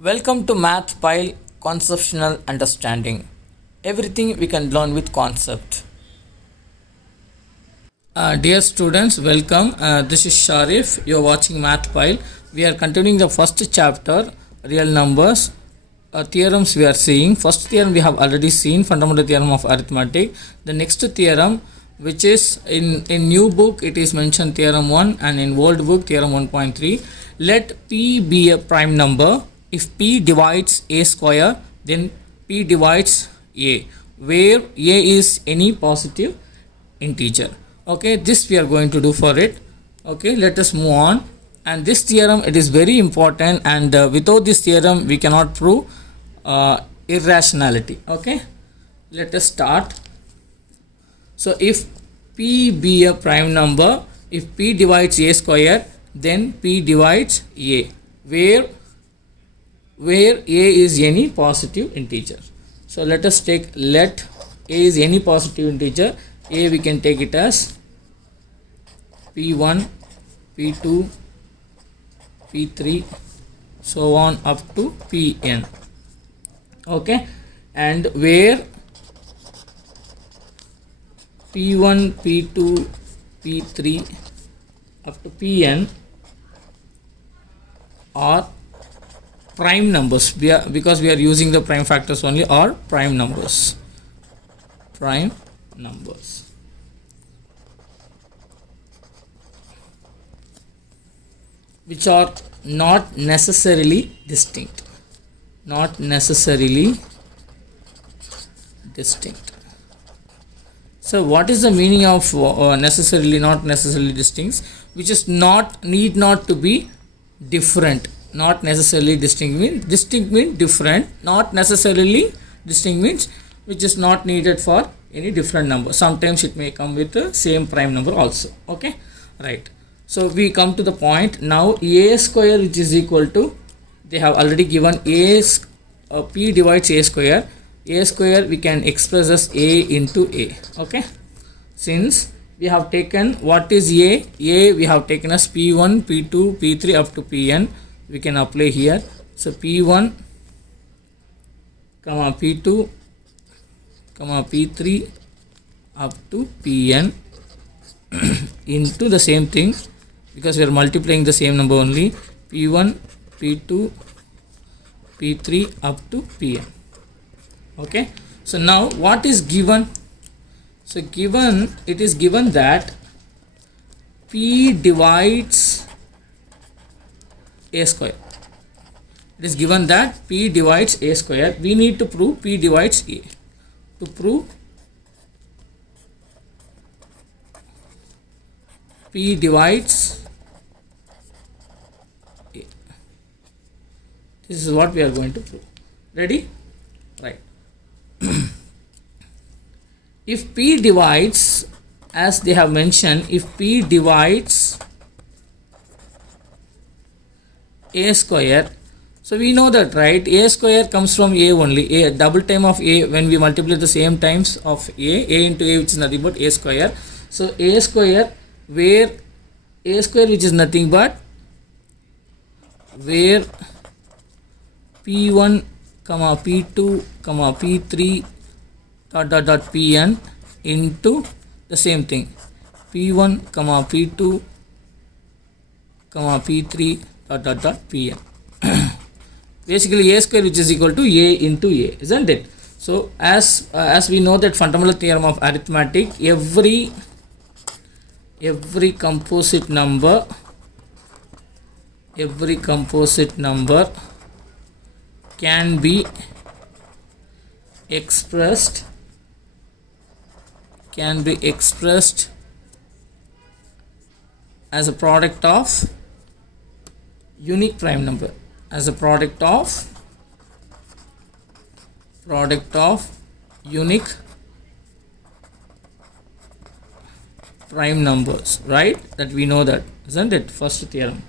Welcome to Math Pile Conceptual Understanding. Everything we can learn with concept. Dear students, welcome. This is Sharif. You are watching Math Pile. We are continuing the first chapter, real numbers. Theorems we are seeing. First theorem we have already seen, fundamental theorem of arithmetic. The next theorem, which is in new book, it is mentioned theorem 1, and in old book theorem 1.3. Let P be a prime number. If P divides A square, then P divides A, where A is any positive integer. Okay, this we are going to do for it. Okay, let us move on. And this theorem, it is very important, and without this theorem we cannot prove irrationality. Okay, let us start. So if P be a prime number, if P divides A square, then P divides A, where A is any positive integer. So let us take, let A is any positive integer. A we can take it as P1, P2, P3, so on up to Pn. Okay, and where P1, P2, P3 up to Pn are prime numbers, because we are using the prime factors only, or prime numbers, which are not necessarily distinct. So what is the meaning of necessarily, not necessarily distinct? Which is need not to be different. Not necessarily distinct means different. Not necessarily distinct means which is not needed for any different number. Sometimes it may come with the same prime number also. Okay, right. So we come to the point now. A square, which is equal to, they have already given P divides A square. A square we can express as A into A. Okay, since we have taken, what is A we have taken as P1, P2, P3 up to Pn. We can apply here. So P1, P2, P3 up to Pn into the same thing, because we are multiplying the same number only, P1, P2, P3 up to Pn. Okay, so now what is given? So it is given that P divides A square. It is given that P divides A square. We need to prove P divides A. To prove P divides A, this is what we are going to prove. Ready? Right. If P divides, as they have mentioned, if P divides A square, so we know that, right? A square comes from A only. A double time of A, when we multiply the same times of A into A, which is nothing but A square. So A square, where A square, which is nothing but where P1, P2, P3 Pn into the same thing, P1, P2, P3 Pn. Basically A square, which is equal to A into A, isn't it? So as we know that fundamental theorem of arithmetic, every composite number can be expressed as a product of unique prime number, as a product of unique prime numbers, right? That we know that, isn't it? First theorem.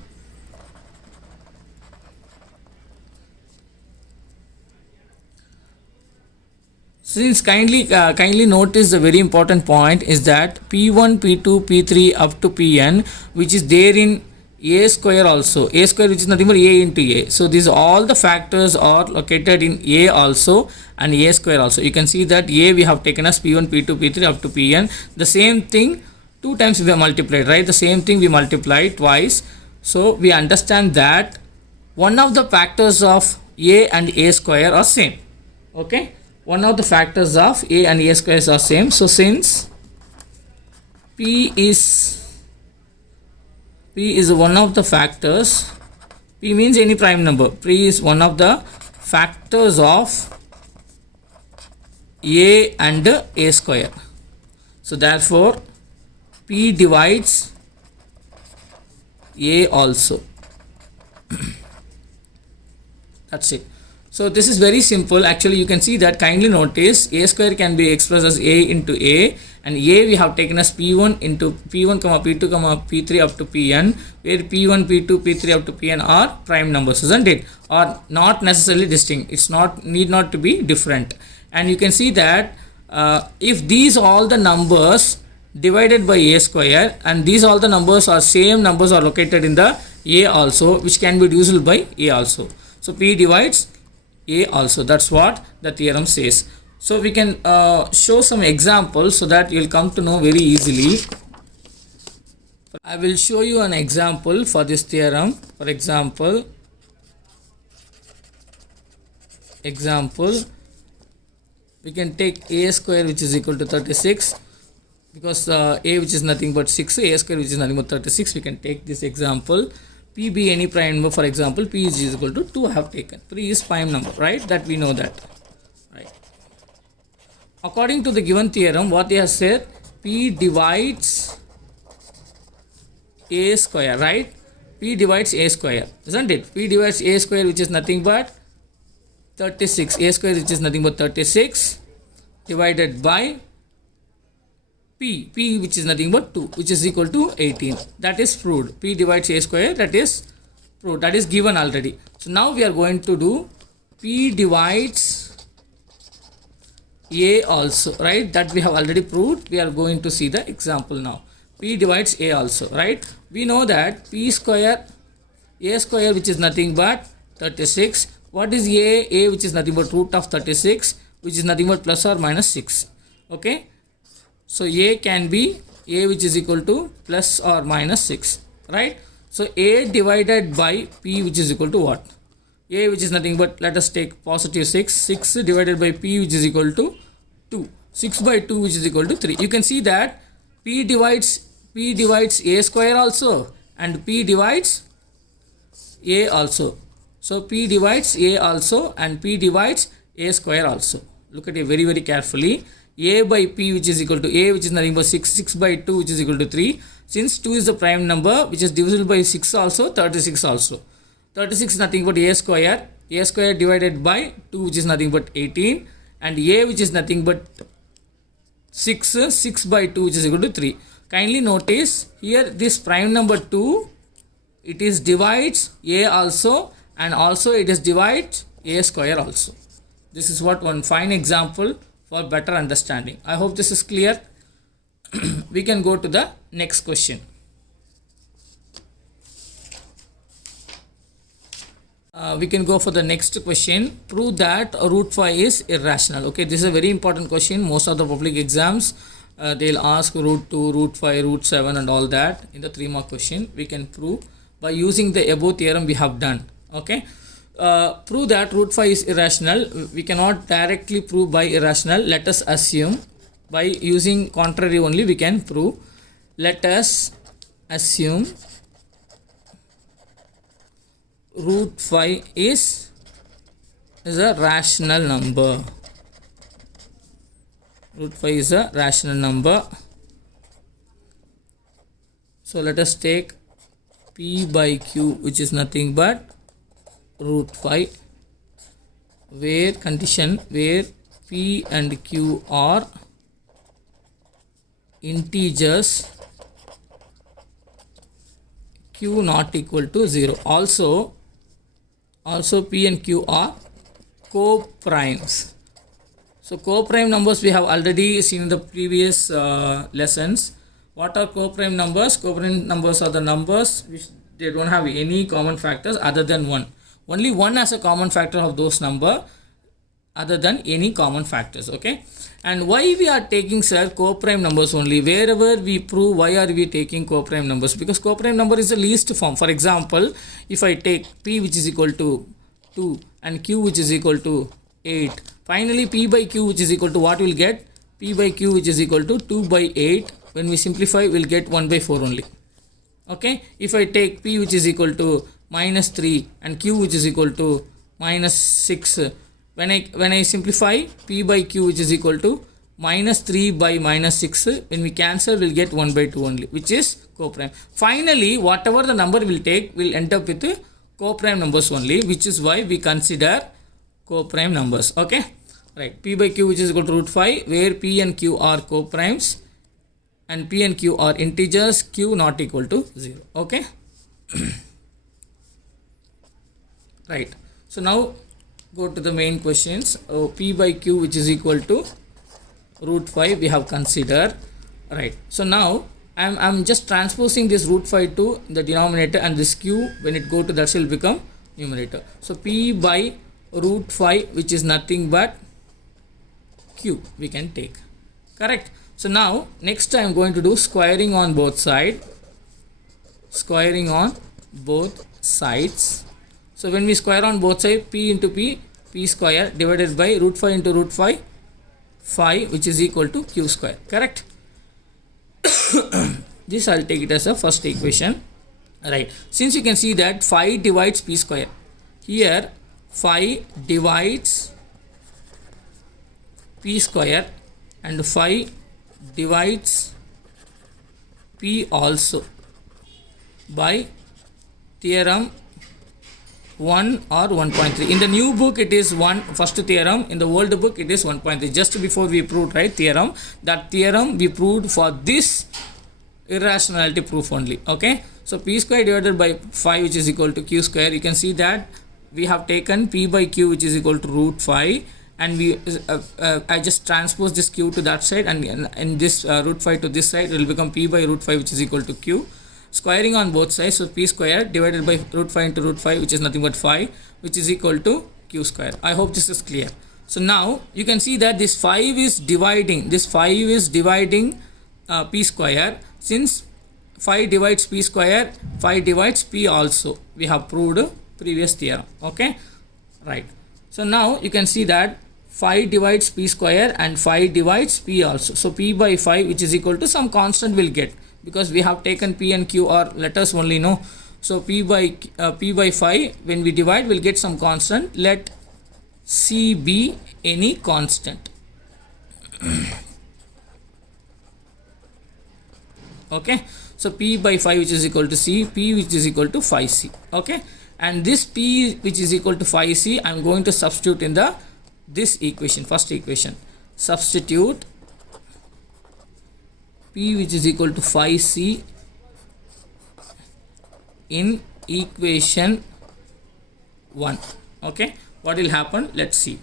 Since kindly notice the very important point is that P1, P2, P3 up to Pn, which is there in a square also, a square which is nothing but a into a. So these all the factors are located in a also and a square also. You can see that a we have taken as p1, p2, p3 up to pn. The same thing two times we have multiplied, right? The same thing we multiplied twice. So we understand that one of the factors of a and a square are same. Okay, one of the factors of a and a squares are same. So since p is one of the factors, p means any prime number, p is one of the factors of a and a square. So therefore p divides a also. That's it. So this is very simple. Actually you can see that, kindly notice, a square can be expressed as a into a, and a we have taken as p1 into p1 comma p2 comma p3 up to pn, where p1 p2 p3 up to pn are prime numbers, isn't it? Or not necessarily distinct, it's not need not to be different. And you can see that if these all the numbers divided by a square and these all the numbers are same numbers are located in the a also, which can be divisible by a also. So p divides a also. That's what the theorem says. So we can show some examples so that you'll come to know very easily. I will show you an example for this theorem. For example, we can take a square which is equal to 36, because a which is nothing but 6, a square which is nothing but 36. We can take this example. P be any prime number. For example, p is equal to 2 I have taken. 3 is prime number, right? That we know that, right? According to the given theorem, what they have said, p divides a square, right? P divides a square, isn't it? P divides a square which is nothing but 36, a square which is nothing but 36 divided by p which is nothing but 2, which is equal to 18. That is proved. P divides a square, that is proved, that is given already. So now we are going to do p divides a also, right? That we have already proved. We are going to see the example now. P divides a also, right? We know that p square, a square which is nothing but 36. What is a? A which is nothing but root of 36, which is nothing but plus or minus 6. Okay, so a can be a which is equal to plus or minus 6, right? So a divided by p which is equal to what? A which is nothing but, let us take positive 6. 6 divided by p which is equal to 2. 6 by 2 which is equal to 3. You can see that p divides a square also and p divides a also. So p divides a also and p divides a square also. Look at it very very carefully. A by p which is equal to a which is nothing but 6. 6 by 2 which is equal to 3. Since 2 is the prime number which is divisible by 6 also, 36 also. 36 is nothing but a square divided by 2 which is nothing but 18, and a which is nothing but 6 by 2 which is equal to 3. Kindly notice here this prime number 2, it is divides a also, and also it is divides a square also. This is what one fine example for better understanding. I hope this is clear. We can go to the next question. We can go for the next question. Prove that root 5 is irrational. Okay, this is a very important question. Most of the public exams they'll ask root 2, root 5, root 7 and all that in the 3-mark question. We can prove by using the above theorem we have done. Okay, prove that root 5 is irrational. We cannot directly prove by irrational. Let us assume by using contrary only we can prove. Let us assume root 5 is a rational number. Root 5 is a rational number. So let us take p by q which is nothing but root 5, where condition where p and q are integers, q not equal to 0. Also p and q are co-primes. So co-prime numbers we have already seen in the previous lessons. What are co-prime numbers? Co-prime numbers are the numbers which they don't have any common factors other than 1. Only 1 as a common factor of those number other than any common factors. Okay, and why we are taking, sir, co-prime numbers only? Wherever we prove, why are we taking co-prime numbers? Because co-prime number is the least form. For example, if I take p which is equal to 2 and q which is equal to 8, finally p by q which is equal to what we'll get? P by q which is equal to 2 by 8. When we simplify, we'll get 1 by 4 only. Okay, if I take p which is equal to minus 3 and q which is equal to minus 6, when I simplify, p by q which is equal to minus 3 by minus 6, when we cancel, we'll get 1 by 2 only, which is co-prime. Finally, whatever the number we'll take, we'll end up with co-prime numbers only, which is why we consider co-prime numbers. Okay, right, p by q which is equal to root 5, where p and q are co-primes and p and q are integers, q not equal to 0. Okay. Right, so now go to the main questions. P by q which is equal to root 5 we have considered. Right, so now I'm just transposing this root 5 to the denominator, and this q, when it go to that, will become numerator. So p by root 5 which is nothing but q we can take. Correct. So now next I am going to do squaring on both sides. Squaring on both sides. So when we square on both sides, p into p, p square divided by root 5 into root 5, 5 which is equal to q square. Correct. This I'll take it as a first equation. Right. Since you can see that 5 divides p square. Here 5 divides p square and 5 divides p also by theorem 1 or 1.3. In the new book it is first theorem, in the old book it is 1.3. Just before we proved, right, theorem, that theorem we proved for this irrationality proof only. Okay, so p square divided by 5 which is equal to q square. You can see that we have taken p by q which is equal to root 5, and we I just transpose this q to that side, and this root 5 to this side, it will become p by root 5 which is equal to q. Squaring on both sides, so p square divided by root 5 into root 5 which is nothing but 5 which is equal to q square. I hope this is clear. So now you can see that this 5 is dividing, p square. Since 5 divides p square, 5 divides p also. We have proved previous theorem. Okay, right. So now you can see that 5 divides p square and 5 divides p also. So p by 5 which is equal to some constant will get, because we have taken p and q are letters only, no. So p by 5 when we divide, we'll get some constant. Let c be any constant. Okay, so p by 5 which is equal to c, p which is equal to 5c. Okay, and this p which is equal to 5c, I'm going to substitute in this equation, first equation. Substitute p which is equal to 5c in equation 1. Okay, what will happen? Let's see.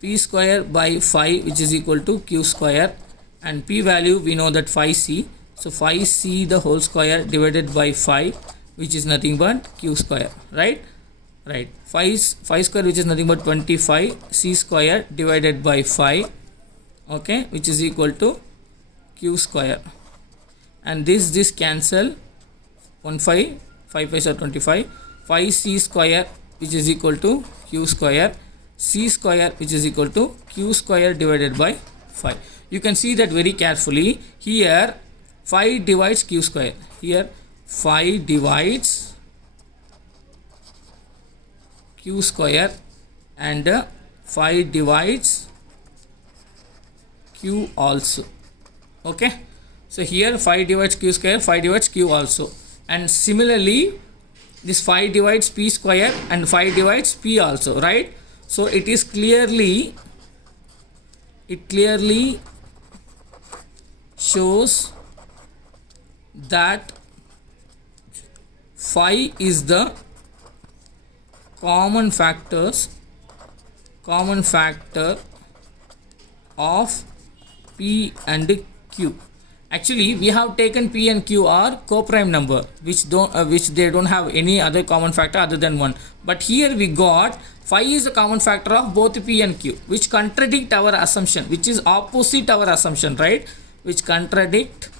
P square by 5 which is equal to q square, and p value we know that 5c, so 5c the whole square divided by 5 which is nothing but q square. Right, 5 square which is nothing but 25, c square divided by 5, okay, which is equal to q square, and this cancel, 5 5 are 25, 5c square which is equal to q square, c square which is equal to q square divided by 5. You can see that very carefully. Here 5 divides q square, here 5 divides q square, and 5 divides q also. Okay, so here 5 divides q square, 5 divides q also, and similarly this 5 divides p square and 5 divides p also, right? So it clearly shows that 5 is the common factor of p and q. Actually, we have taken p and q are co-prime number, which they don't have any other common factor other than 1. But here we got phi is a common factor of both p and q, which contradict our assumption, which is opposite our assumption, right? Which contradict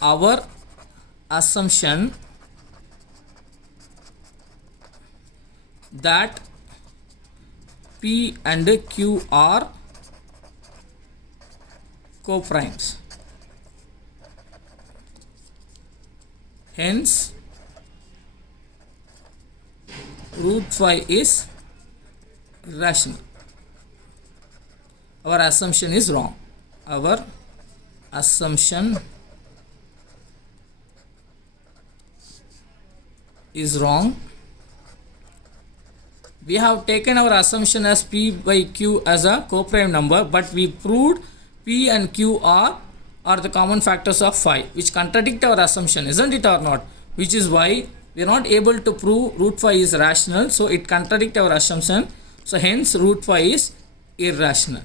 our assumption that p and q are co-primes. Hence, root phi is irrational. Our assumption is wrong. Our assumption is wrong. We have taken our assumption as p by q as a co-prime number, but we proved p and q are the common factors of phi, which contradict our assumption, isn't it or not? Which is why we are not able to prove root phi is rational, so it contradicts our assumption. So hence root phi is irrational.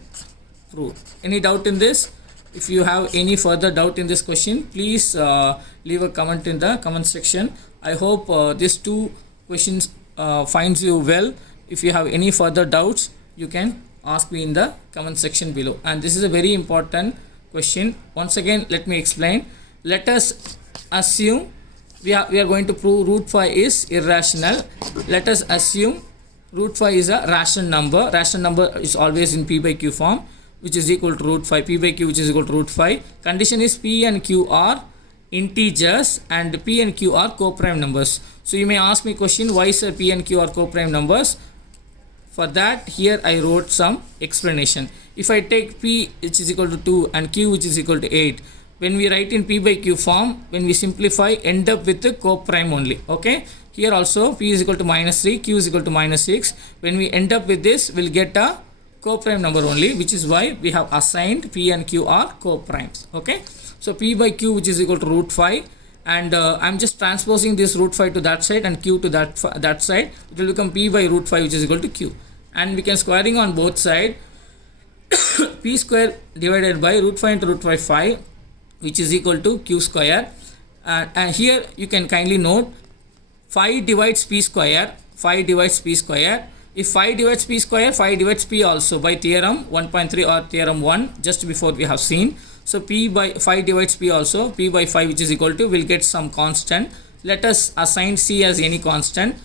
Proved. Any doubt in this? If you have any further doubt in this question, please leave a comment in the comment section. I hope these two questions finds you well. If you have any further doubts, you can ask me in the comment section below. And this is a very important question. Once again, let me explain. Let us assume we are going to prove root phi is irrational. Let us assume root phi is a rational number. Rational number is always in p by q form, which is equal to root phi. P by q, which is equal to root phi. Condition is p and q are integers and p and q are co-prime numbers. So you may ask me question, why sir p and q are co-prime numbers? For that, here I wrote some explanation. If I take p which is equal to 2 and q which is equal to 8, when we write in p by q form, when we simplify, end up with the co-prime only. Okay. Here also p is equal to minus 3, q is equal to minus 6. When we end up with this, we'll get a co-prime number only, which is why we have assigned p and q are co-primes. Okay. So p by q, which is equal to root phi, and I'm just transposing this root phi to that side and q to that side. It will become p by root phi, which is equal to q, and we can squaring on both sides. P square divided by root phi into root phi, which is equal to q square. And here you can kindly note, phi divides p square. Phi divides p square. If phi divides p square, phi divides p also by theorem 1.3 or theorem 1 just before we have seen. So p by phi divides p also. P by phi, which is equal to, will get some constant. Let us assign c as any constant.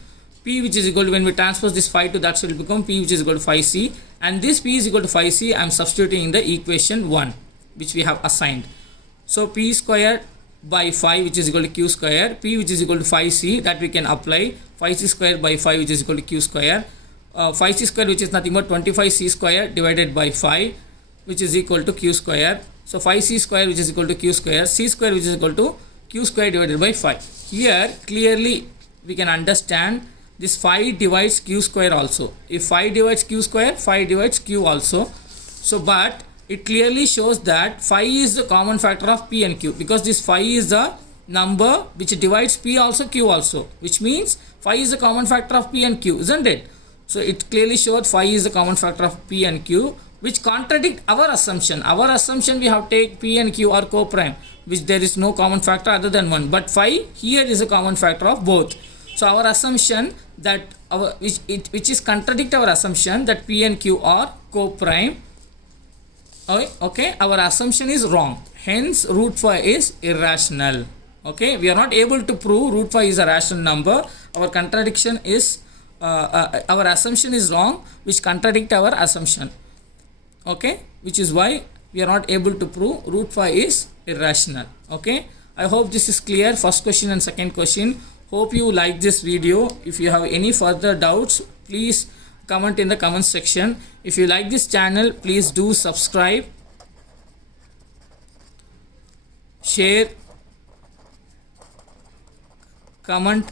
P, which is equal to, when we transpose this phi to that side, will become p, which is equal to phi c. And this p is equal to phi c, I am substituting in the equation 1, which we have assigned. So p square by phi, which is equal to q square. P, which is equal to phi c, that we can apply. Phi c square by phi, which is equal to q square. Phi c square, which is nothing but 25c square divided by phi, which is equal to q square. So phi c square, which is equal to q square. C square, which is equal to q square divided by phi. Here clearly we can understand this phi divides q square also. If phi divides q square, phi divides q also. So but it clearly shows that phi is the common factor of p and q, because this phi is the number which divides p also, q also, which means phi is the common factor of p and q, isn't it? So it clearly shows phi is the common factor of p and q, which contradict our assumption. Our assumption, we have take p and q are co-prime, which there is no common factor other than 1. But phi here is a common factor of both. So our assumption that which is contradict our assumption that p and q are co-prime. Okay, our assumption is wrong. Hence root phi is irrational. Okay, we are not able to prove root phi is a rational number. Our contradiction is our assumption is wrong, which contradict our assumption. Okay, which is why we are not able to prove root phi is irrational. Okay, I hope this is clear, first question and second question. Hope you like this video. If you have any further doubts, please comment in the comment section. If you like this channel, please do subscribe, share, comment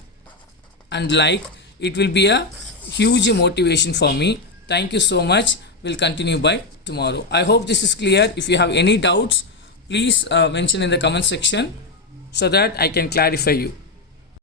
and like. It will be a huge motivation for me. Thank you so much. We'll continue by tomorrow. I hope this is clear. If you have any doubts, please mention in the comment section so that I can clarify you.